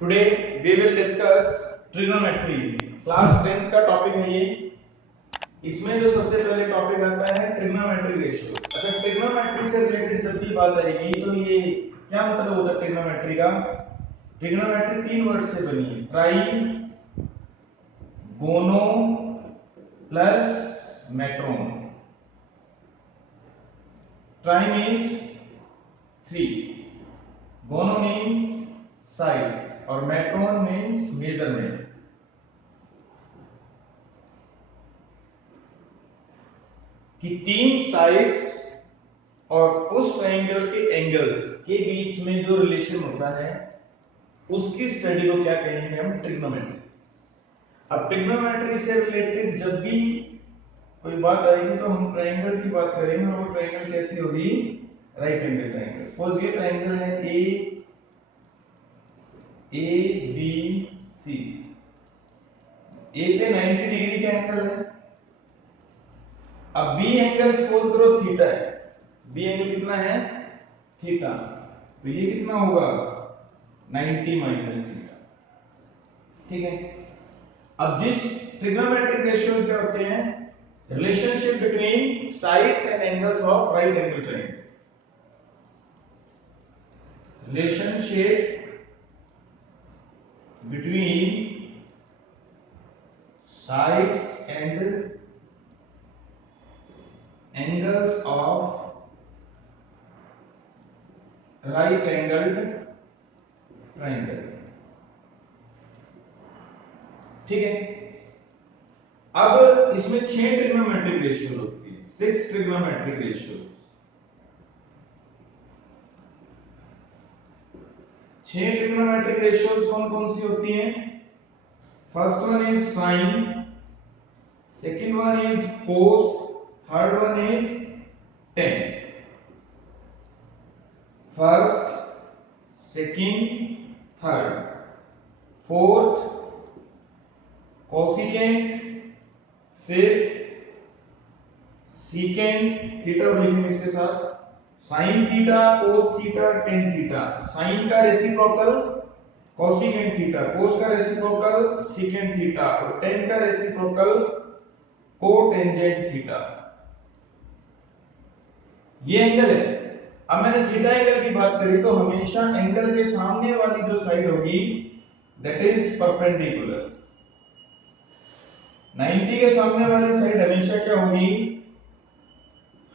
Today we will discuss trigonometry. Class 10th का topic है ये। इसमें जो सबसे पहले टॉपिक आता है ट्रिग्नोमेट्रिक रेशियो। अगर ट्रिग्नोमेट्री से रिलेटेड जब भी बात आएगी तो ये क्या मतलब होता है ट्रिग्नोमेट्री का? ट्रिग्नोमेट्री तीन वर्ड से बनी है, ट्राई, गोनो plus matron. Try means three, गोनो मीन्स साइड और मेट्रोन मीन्स मेजरमेंट। कि तीन साइड्स और उस ट्रायंगल के एंगल्स के बीच में जो रिलेशन होता है उसकी स्टडी को क्या कहेंगे हम? ट्रिग्नोमेट्री। अब ट्रिग्नोमेट्री से रिलेटेड जब भी कोई बात आएगी तो हम ट्रायंगल की बात करेंगे और वो ट्रायंगल कैसी होगी? Right angle triangle. सपोज ये ट्रायंगल है ए बी सी। ए पे 90 डिग्री का एंगल है। अब बी एंगल सपोज करो थीटा है। बी एंगल कितना है? थीटा। तो ये कितना होगा? 90 माइनस थीटा। ठीक है। अब जिस ट्रिग्नोमेट्रिक रेशियोज क्या होते हैं? Relationship between sides and angles of right angle triangle. Relationship between sides and angles of right angled triangle। ठीक है। अब इसमें 6 ट्रिग्नोमेट्रिक रेशियो होती है, 6 ट्रिग्नोमेट्रिक रेशियो। 6 ट्रिग्नोमेट्रिक रेशियोज कौन कौन सी होती हैं? First one is sine, second one is cos, third one is tan. First, second, third, fourth cosecant, fifth secant, theta लिखेंगे इसके साथ, sine theta, cos theta, tan theta. Sine का reciprocal cosecant theta, cos का reciprocal secant theta और tan का reciprocal cotangent theta. ये angle है। अब मैंने थीटा एंगल की बात करी तो हमेशा एंगल के सामने वाली जो साइड होगी दैट इज परपेंडिकुलर। 90 के सामने वाली साइड हमेशा क्या होगी?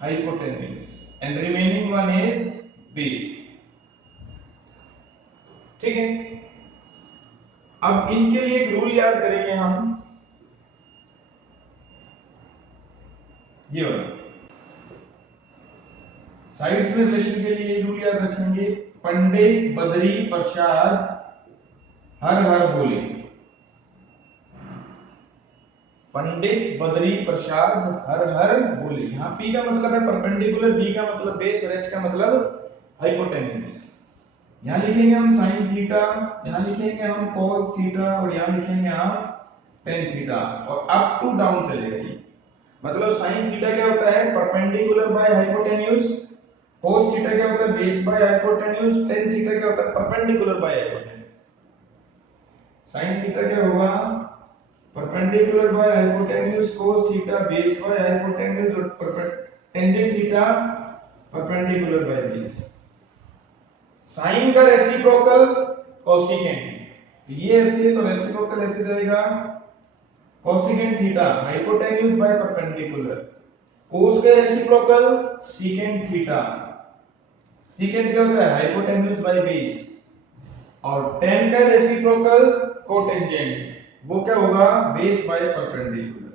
Hypotenuse and remaining one is base। ठीक है। अब इनके लिए एक रूल याद करेंगे हम, ये वाला। साइड्स में रिलेशन के लिए रूल याद रखेंगे, पंडित बदरी प्रसाद हर हर बोले। पंडित बदरी प्रसाद हर हर बोले। यहां P का मतलब है परपेंडिकुलर, B का मतलब बेस और H का मतलब हाइपोटेन्यूज। यहां लिखेंगे हम साइन थीटा, यहां लिखेंगे हम कोस थीटा और यहां लिखेंगे हम टेन थीटा और अप टू डाउन चलेगा ये। मतलब साइन थीटा क्या होता है? Perpendicular by hypotenuse. Cos theta क्या होता है? Base by hypotenuse. Tan theta क्या होता है? Perpendicular by hypotenuse. Sine theta क्या होगा? Perpendicular by hypotenuse, cos theta base by hypotenuse और tangent theta perpendicular by base. Sine का रेसिप्रोकल कोसिकेंट। ये ऐसे है तो रेसिप्रोकल ऐसे जाएगा cosecant theta hypotenuse by perpendicular. cos का रेसिप्रोकल सीकेंट थीटा। सीकेंट क्या होता है? Hypotenuse by base. और टेन का रेसिप्रोकल कोटेंजेंट, वो क्या होगा? Base by perpendicular.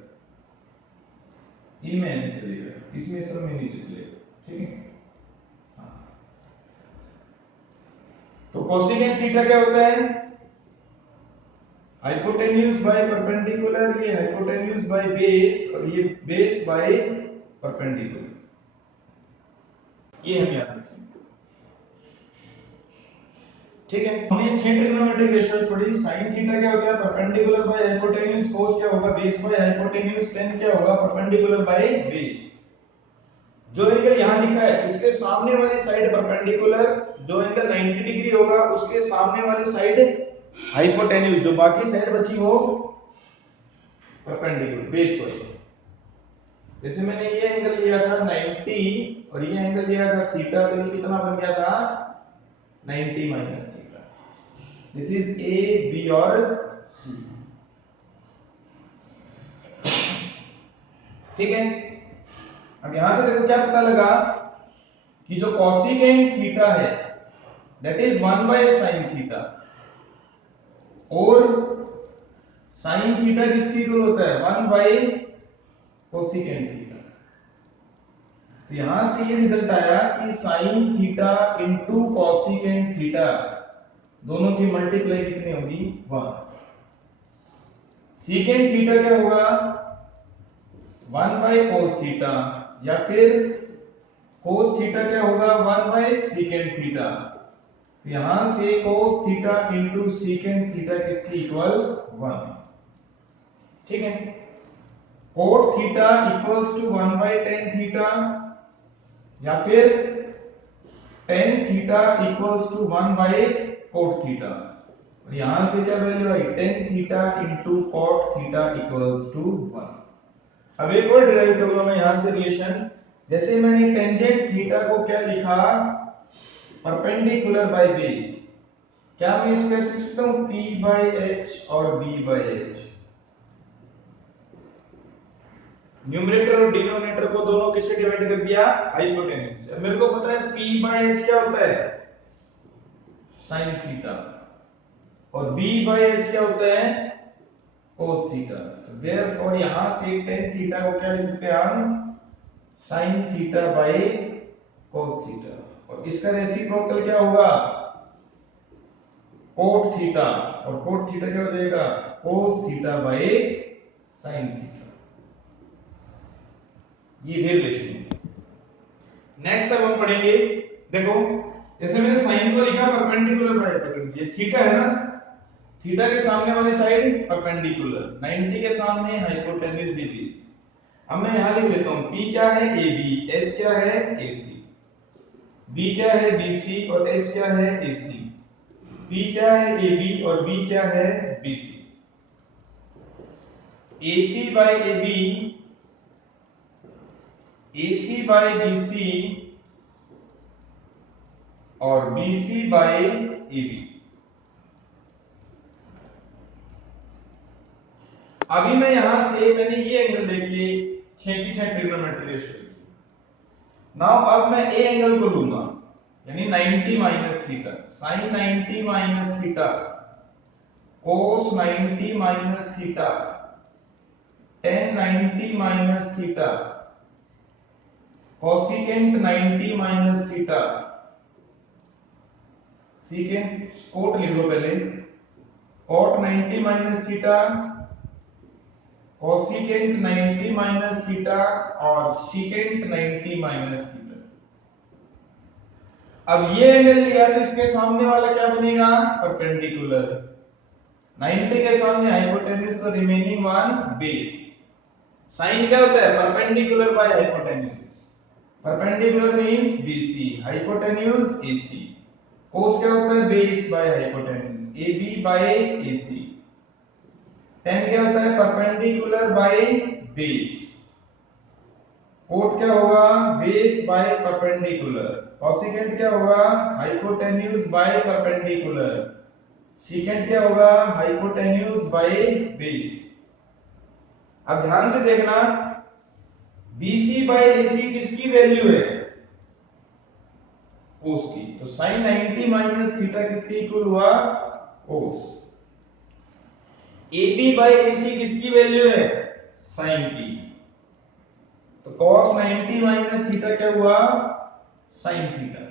इनमें ऐसे चलेगा, इसमें सब में नीचे चलेगा। ठीक है। तो कोसिकेंट थीटा क्या होता है? हाइपोटेन्यूज बाय परपेंडिकुलर, ये हाइपोटेन्यूज बाय बेस और ये बेस बाय परपेंडिकुलर। ये हम याद रखेंगे। ठीक है। हमने 6 ट्रिग्नोमेट्रिक रेशियोज पढ़ी। साइन थीटा क्या होता है? Perpendicular by hypotenuse. कोस क्या होगा? Base by hypotenuse. टेन क्या होगा? Perpendicular by base. जो एंगल यहां लिखा है उसके सामने वाली साइड परपेंडिकुलर, जो एंगल 90 डिग्री होगा उसके सामने वाली साइड हाइपोटेन्यूज, जो बाकी साइड बची वो परपेंडिकुलर बेस वाली। जैसे मैंने ये एंगल लिया था 90 और ये एंगल लिया था थीटा, तो ये कितना बन गया था 90 minus theta. This is A B और सी, ठीक है। अब यहां से देखो क्या पता लगा कि जो कोसिकेंट थीटा है that is 1 by sine theta, और साइन थीटा किसकी इक्वल होता है 1 बाय कोसिकेंट थीटा। तो यहां से ये रिजल्ट आया कि sine theta into cosecant theta दोनों की मल्टीप्लाई कितनी होगी 1। सीकेंट थीटा क्या होगा 1 बाय कोस थीटा, या फिर कोस थीटा क्या होगा 1 बाय सीकेंट थीटा। तो यहां से cos theta into secant theta किसकी इक्वल 1, ठीक है। Cot theta equals to 1 by tan theta, या फिर tan theta equals to 1 by cot theta. और यहां से क्या वैल्यू आई tan theta into cot theta equals to 1। अब एक और डिराइव करूंगा मैं यहां से रिलेशन। जैसे मैंने टेंजेंट थीटा को क्या लिखा परपेंडिकुलर बाय बेस, क्या मैं इसका सिस्टम p बाय h और b बाय h, न्यूमरेटर और डिनोमिनेटर को दोनों किससे डिवाइड कर दिया हाइपोटेन्यूज। अब मेरे को पता है p बाय h क्या होता है sin थीटा, और b बाय h क्या होता है cos थीटा। तो देयरफॉर यहां से tan थीटा को क्या लिख सकते हैं हम sin theta by cos theta, और इसका रेसिप्रोकल क्या होगा cot थीटा, और cot थीटा क्या हो जाएगा cos theta by sin theta. ये भी रिलेशन है। नेक्स्ट अब हम पढ़ेंगे, देखो जैसे मैंने साइन को लिखा परपेंडिकुलर बाय हाइपोटेन्यूज, ये थीटा है ना, थीटा के सामने वाली साइड परपेंडिकुलर, 90 के सामने हाइपोटेन्यूज इज। अब मैं यहां लिख लेता हूं p क्या है AB, h क्या है AC, b क्या है BC और h क्या है AC, p क्या है AB और b क्या है BC। AC by AB, AC by BC और BC बाय AB। अभी मैं यहां से मैंने ये एंगल देखिए 6 की 6 ट्रिग्नोमेट्री रेशियो। नाउ अब मैं ए एंगल को लूंगा यानी 90 minus theta, sin 90 minus theta, cos 90 minus theta, tan 90 minus theta, cosecant 90 minus theta, secant cot लिख लो पहले, cot 90 minus theta, cosecant 90 minus theta और secant 90 माइनस थीटा। अब ये एंगल लिया तो इसके सामने वाला क्या बनेगा परपेंडिकुलर, 90 के सामने हाइपोटेन्यूज, तो रिमेनिंग वन बेस। साइन क्या होता है perpendicular by hypotenuse, perpendicular means BC, hypotenuse AC। Cos क्या होता है base by hypotenuse, AB by AC। tan क्या होता है परपेंडिकुलर बाय बेस, कोट क्या होगा बेस बाय परपेंडिकुलर, कोसेकेंट क्या होगा हाइपोटेन्यूज बाय परपेंडिकुलर, सेकेंट क्या होगा हाइपोटेन्यूज बाय बेस। अब ध्यान से देखना BC बाय AC किसकी वैल्यू है कोस की, तो sin 90 माइनस थीटा किसके इक्वल हुआ कोस। AB बाय AC किसकी वैल्यू है sin की, तो cos 90 माइनस थीटा क्या हुआ sin theta.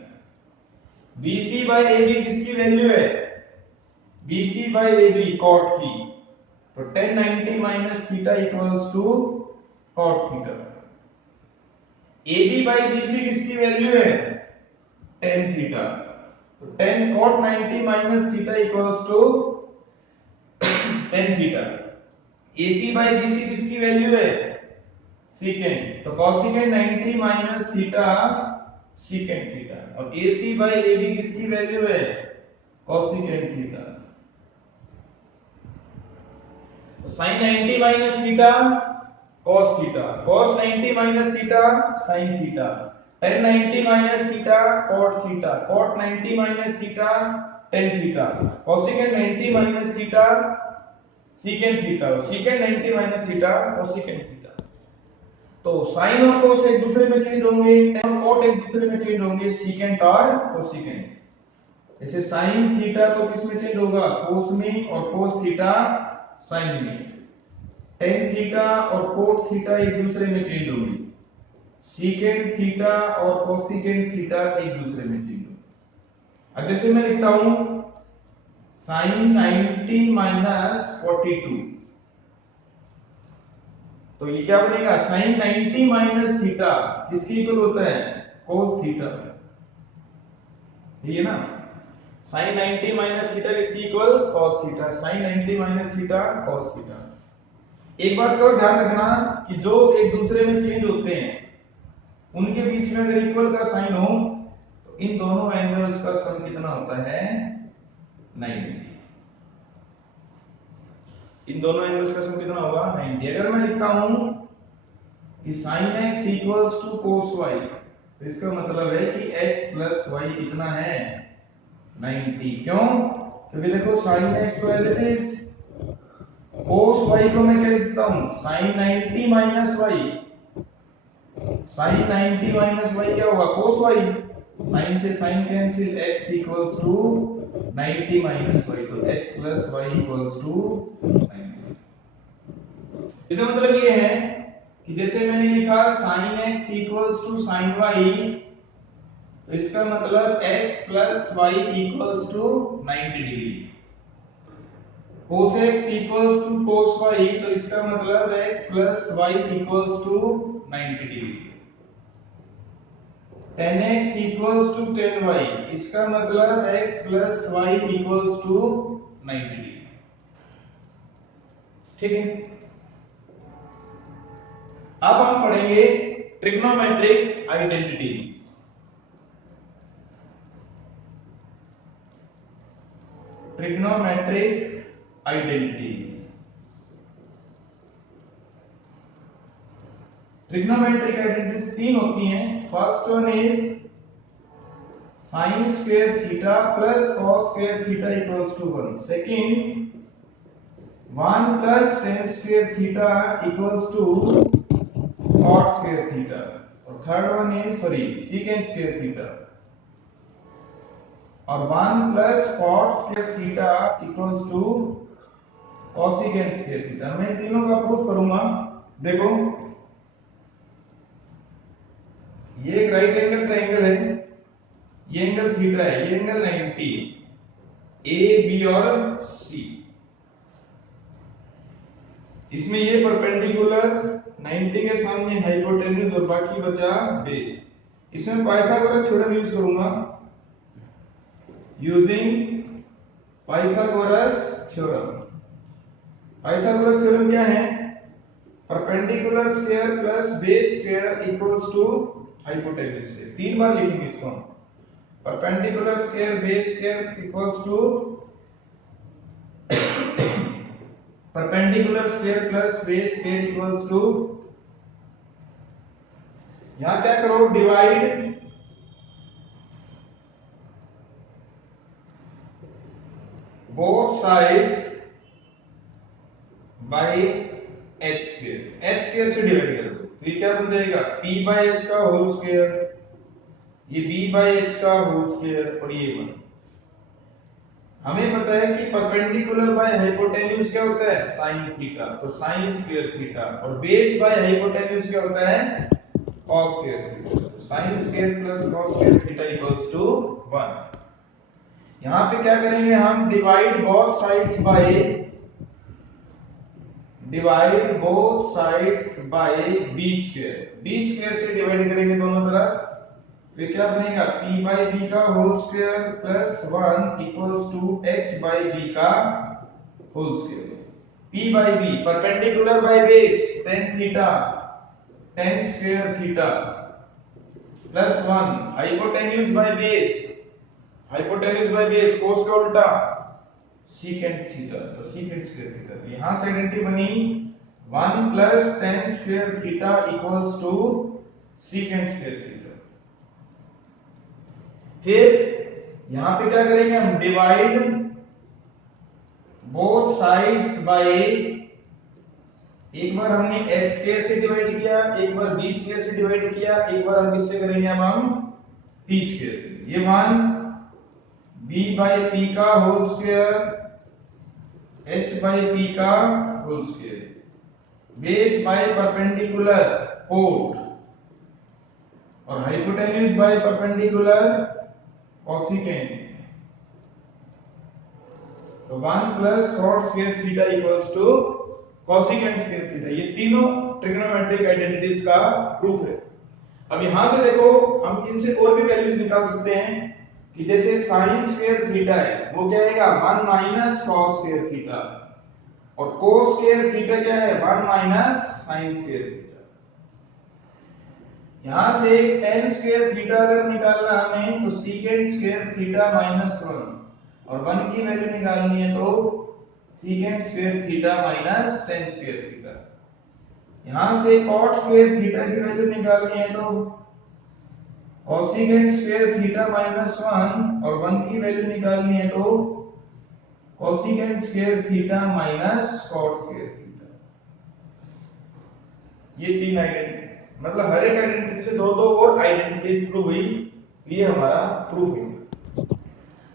BC by AB किसकी वैल्यू है BC बाय AB cot की, तो tan 90 minus theta equals to cot theta. AB by BC किसकी वैल्यू है tan थीटा, तो tan cot 90 minus theta equals to tan theta. AC by BC किसकी वैल्यू है secant, तो cosecant 90 minus theta secant theta, और AC बाय AB किसकी वैल्यू है cosecant theta. sin 90 minus theta cos theta, cos 90 minus theta sin theta, tan 90 minus theta cot theta, cot 90 minus theta tan theta, cosecant 90 minus theta secant theta, secant 90 minus theta cosecant theta. तो sin और cos एक दूसरे में change होंगे, tan और cot एक दूसरे में चेंज होंगे, secant और cosecant। जैसे sin थीटा तो किस में चेंज होगा, cos में, और cos थीटा sin में। tan थीटा और cot थीटा एक दूसरे में चेंज होंगे, secant थीटा और cosecant थीटा एक दूसरे में चेंज होंगे। अब जैसे मैं लिखता हूं sin 90 माइनस 42, तो ये क्या बनेगा, sin 90 माइनस थीटा किसके इक्वल होता है, cos थीटा, ये ना, sin 90 माइनस थीटा किसकी equal, cos theta, sin 90 minus theta cos theta. एक बात का ध्यान रखना कि जो एक दूसरे में चेंज होते हैं उनके बीच में अगर इक्वल का साइन हो तो इन दोनों एंगल्स का सम कितना होता है, 90। इन दोनों एंगल्स का सम कितना होगा, 90। अगर मैं लिखता हूं कि sin x equals to cos y, तो इसका मतलब है कि x प्लस y कितना है, 90। क्यों, क्योंकि देखो sin x तो as it is, cos y को मैं क्या लिख सकता हूं, sin 90 minus y, sin 90 minus y क्या होगा, cos y, sin से sin cancel, x equals to 90 minus y, तो x plus y equals to 90। इसका मतलब ये है कि जैसे मैंने लिखा sin x equals to sin y, तो इसका मतलब x plus y equals to 90 degree. cos x equals to cos y, तो इसका मतलब x plus y equals to 90 degree. tan x equals to tan y, इसका मतलब x plus y equals to 90 degree. ठीक है, अब हम पढ़ेंगे trigonometric identities. Trigonometric identities, trigonometric identities तीन होती हैं। First one is sin square theta plus cos square theta equals to 1। Second 1 plus tan square theta equals to cot square theta. और third one is secant square theta, और 1 plus cot square theta equals to cosecant square theta. मैं तीनों का proof करूंगा। देखो ये एक right angle triangle है, ये एंगल थीटा है, ये एंगल 90, ए बी और सी। इसमें ये परपेंडिकुलर 90 के सामने हाइपोटेन्यूज और बाकी बचा बेस। इसमें पाइथागोरस थ्योरम यूज करूंगा, using Pythagoras theorem. Pythagoras theorem क्या है, perpendicular square plus base square equals to hypotenuse square. तीन बार लिखेंगे इसको, perpendicular square base square equals to perpendicular square plus base square equals to, यहां क्या करो, divide both sides by h square. h square से डिवाइड कर दो, तो ये क्या बन जाएगा, p बाय h का होल स्क्वायर, ये b बाय h का होल स्क्वायर, और ये 1। हमें पता है कि परपेंडिकुलर बाय हाइपोटेन्यूज क्या होता है, sin थीटा, तो sin स्क्वायर थीटा, और बेस बाय हाइपोटेन्यूज क्या होता है, cos square theta. sin square plus cos square theta equals to 1। यहां पे क्या करेंगे हम, divide both sides by b square. b square से डिवाइड करेंगे दोनों तरफ, तो क्या बनेगा, p बाय b का whole square plus 1 equals to h by b का whole square. p by b perpendicular by base tan theta, tan square theta plus 1 hypotenuse by base, hypotenuse by base cos का उल्टा secant theta, तो secant square theta. यहां से identity बनी 1 plus tan square theta equals to secant square theta. फिर यहां पे क्या करेंगे हम, डिवाइड बोथ साइड्स बाय, एक बार हमने h स्क्वायर से डिवाइड किया, एक बार b स्क्वायर से डिवाइड किया, एक बार हम किससे करेंगे, अब हम p स्क्वायर से। ये 1 b बाय p का whole square, h by p का whole square, base by perpendicular cot और हाइपोटेन्यूज बाय परपेंडिकुलर कोसिकेंट। तो 1 plus cot square theta equals to cosecant square theta. ये तीनों ट्रिग्नोमेट्रिक आइडेंटिटीज का proof है। अब यहां से देखो हम इनसे और भी वैल्यूज निकाल सकते हैं कि जैसे sin स्क्वायर थीटा है वो क्या आएगा, 1 माइनस cos स्क्वायर थीटा, और cos स्क्वायर थीटा क्या है, 1 माइनस sin स्क्वायर थीटा। यहां से tan स्क्वायर थीटा अगर निकालना हमें तो secant स्क्वायर थीटा माइनस 1, और 1 की वैल्यू निकालनी है तो secant square theta minus tan square theta. यहां से cot स्क्वायर थीटा की वैल्यू निकालनी है तो cosecant स्क्वायर थीटा माइनस 1, और 1 की वैल्यू निकालनी है तो cosecant square theta minus cot square theta. ये तीन आइडेंटिटी, मतलब हर एक आइडेंटिटी से दो दो और आइडेंटिटीज प्रूव हुई, ये हमारा प्रूफ है।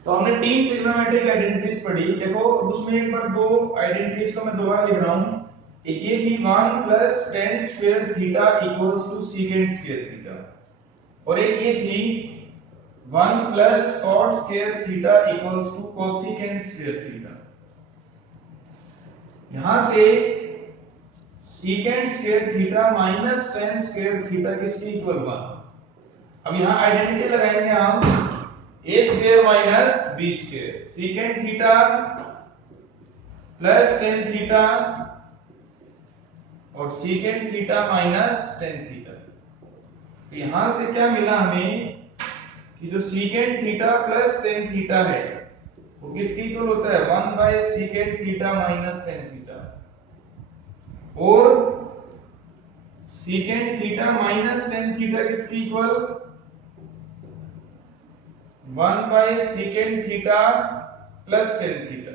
तो हमने तीन ट्रिग्नोमेट्रिक आइडेंटिटीज पढ़ी। देखो उसमें एक बार दो आइडेंटिटीज को मैं दोबारा लिख रहा हूं। एक ये थी 1 plus tan square theta equals to secant square theta, और एक ये थी 1 plus cot square theta equals to cosecant square theta. यहां से secant square theta minus tan square theta किसके इक्वल हुआ। अब यहां आइडेंटिटी लगाएंगे हम a square minus b square, secant theta plus tan theta और secant theta minus tan theta. तो यहां से क्या मिला हमें कि जो secant theta plus tan theta है वो किसके इक्वल होता है, 1 by secant theta minus tan theta, और secant theta minus tan theta किसके equal, 1 by secant theta plus tan theta.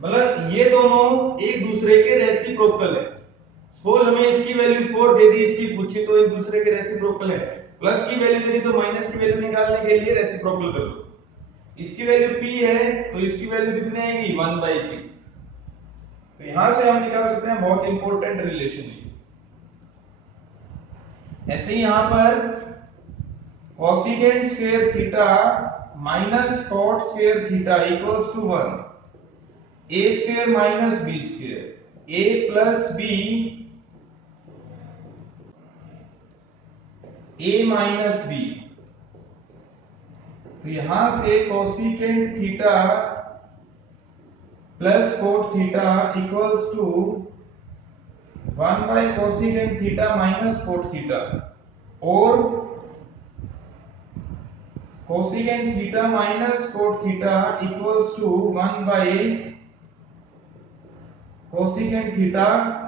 मतलब ये दोनों एक दूसरे के रेसिप्रोकल है। सपोज हमें इसकी वैल्यू 4 दे दी, इसकी पूछी तो एक दूसरे के रेसिप्रोकल है। प्लस की वैल्यू दे दी तो माइनस की वैल्यू निकालने के लिए रेसिप्रोकल कर दो। इसकी वैल्यू p है तो इसकी वैल्यू कितनी आएगी, 1 बाय p। तो यहां से हम निकाल सकते हैं बहुत इंपॉर्टेंट रिलेशन है। ऐसे ही यहां पर cosecant square theta minus cot square theta equals to 1, a square minus b square, a plus b, a minus b। तो यहां से cosecant theta plus cot theta equals to 1 by cosecant theta minus cot theta, और cosecant theta minus cot theta equals to 1 by cosecant theta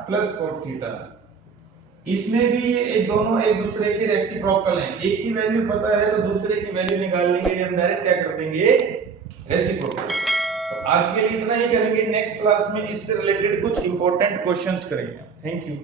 plus cot theta. इसमें भी ये दोनों एक दूसरे के रेसिप्रोकल हैं। एक की वैल्यू पता है तो दूसरे की वैल्यू निकालने के लिए हम डायरेक्ट क्या कर देंगे, रेसिप्रोकल। तो आज के लिए इतना ही करेंगे, नेक्स्ट क्लास में इससे रिलेटेड कुछ इंपॉर्टेंट क्वेश्चंस करेंगे। Thank you.